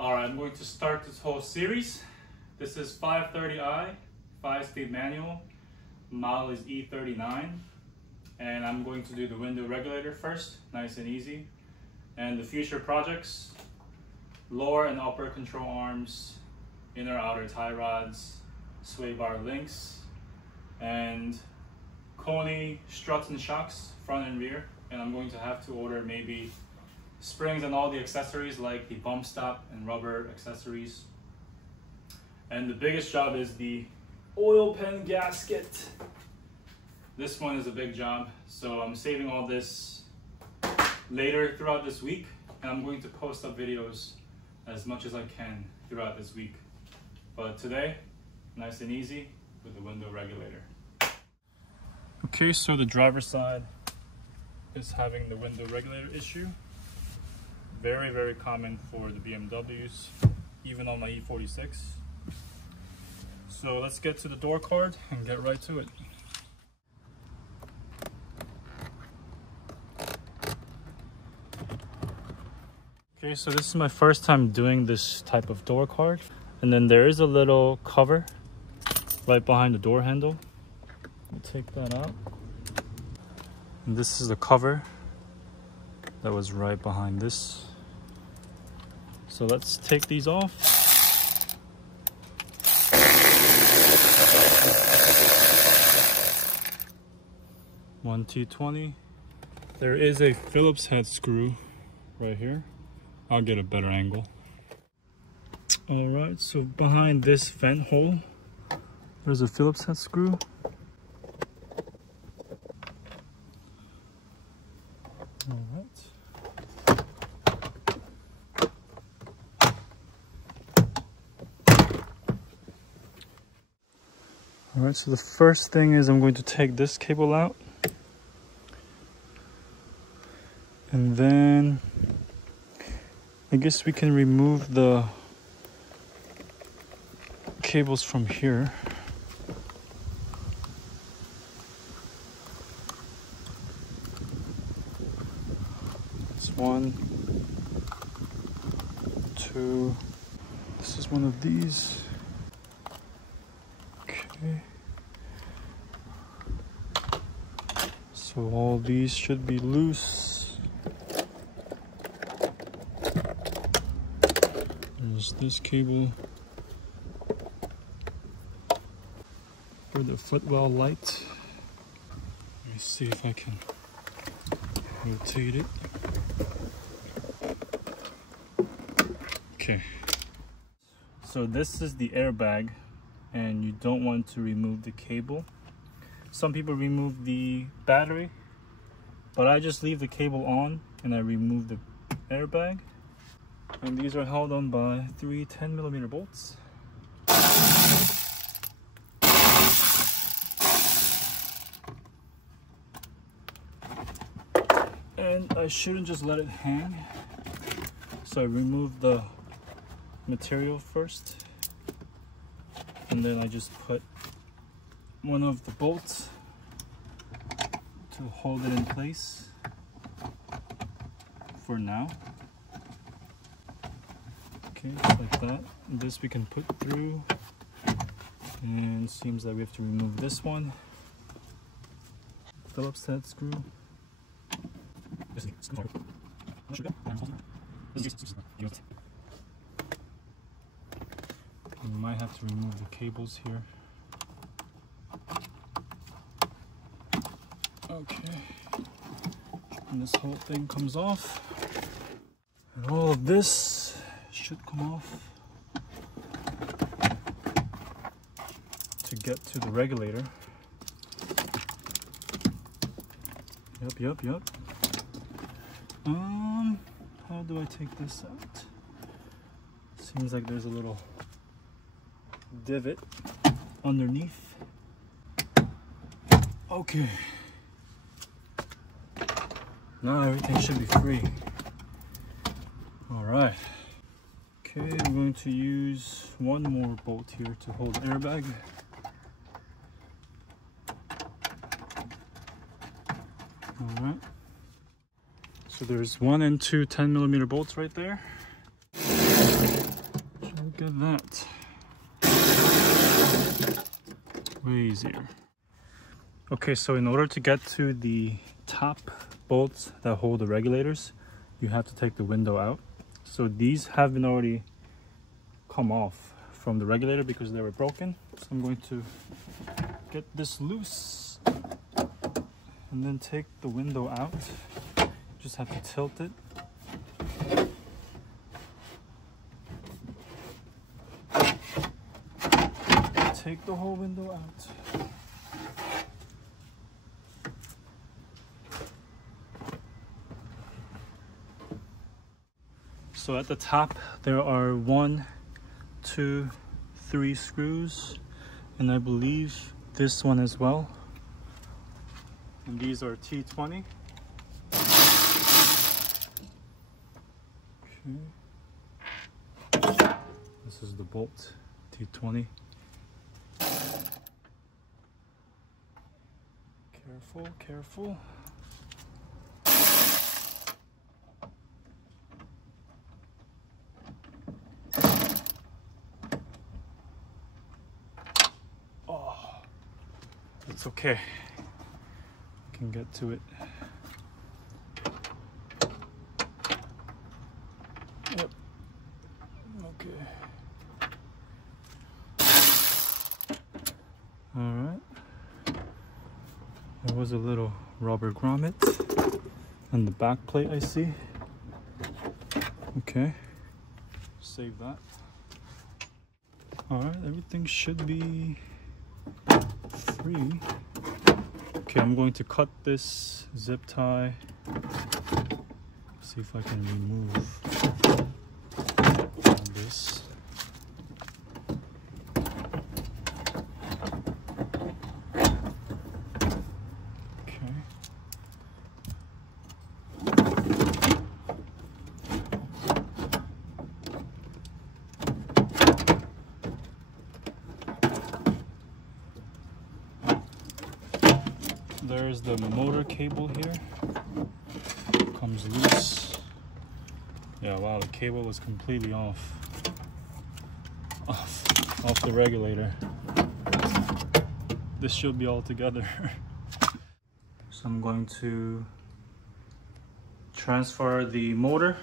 Alright, I'm going to start this whole series. This is 530i, 5-speed manual. Model is e39. And I'm going to do the window regulator first, nice and easy. And the future projects, lower and upper control arms, inner outer tie rods, sway bar links, and Koni struts and shocks, front and rear. And I'm going to have to order maybe springs and all the accessories like the bump stop and rubber accessories. And the biggest job is the oil pan gasket. This one is a big job, so I'm saving all this later throughout this week, and I'm going to post up videos as much as I can throughout this week. But today, nice and easy with the window regulator. Okay, so the driver's side is having the window regulator issue. Very, very common for the BMWs, even on my E46. So let's get to the door card and get right to it. Okay, so this is my first time doing this type of door card. And then there is a little cover right behind the door handle. I'll take that out. And this is the cover that was right behind this. So let's take these off. One T20. There is a Phillips head screw right here. I'll get a better angle. All right, so behind this vent hole, there's a Phillips head screw. All right. All right, so the first thing is I'm going to take this cable out. And then I guess we can remove the cables from here. It's 1, 2. This is one of these. Okay. So all these should be loose. There's this cable for the footwell light. Let me see if I can rotate it. Okay. So this is the airbag, and you don't want to remove the cable. Some people remove the battery, but I just leave the cable on and I remove the airbag. And these are held on by 3 10mm bolts. And I shouldn't just let it hang. So I remove the material first. And then I just put one of the bolts to hold it in place for now. Okay, just like that. And this we can put through, and it seems that we have to remove this one. Phillips head screw. You might have to remove the cables here. Okay, and this whole thing comes off, and all of this should come off to get to the regulator. Yep. How do I take this out? Seems like there's a little divot underneath. Okay. Now everything should be free. All right. Okay, I'm going to use one more bolt here to hold the airbag. All right. So there's 1 and 2 10mm bolts right there. Look at that. Way easier. Okay, so in order to get to the top bolts that hold the regulators, you have to take the window out. So these have been already come off from the regulator because they were broken. So I'm going to get this loose and then take the window out. Just have to tilt it. Take the whole window out. So at the top there are 1, 2, 3 screws, and I believe this one as well. And these are T20. Okay. This is the bolt, T20. Careful, careful. Oh, it's okay. I can get to it. Yep. Okay. All right. There was a little rubber grommet on the back plate, I see. Okay. Save that. All right, everything should be free. Okay, I'm going to cut this zip tie. See if I can remove this. Okay. There's the motor cable here. Comes loose. Yeah, wow, the cable was completely off the regulator. This should be all together. So I'm going to transfer the motor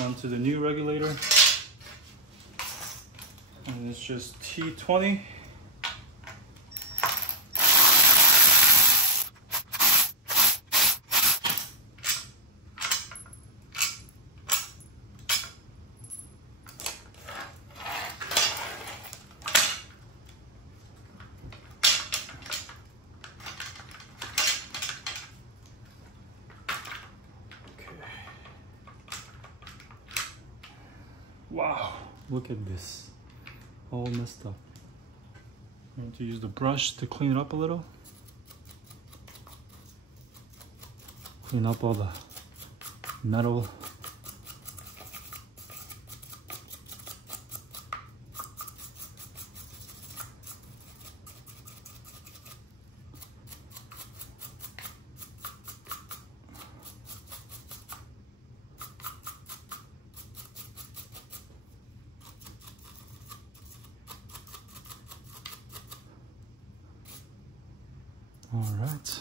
onto the new regulator. And it's just T20. Wow, look at this, all messed up. I'm going to use the brush to clean it up a little. Clean up all the metal. All right.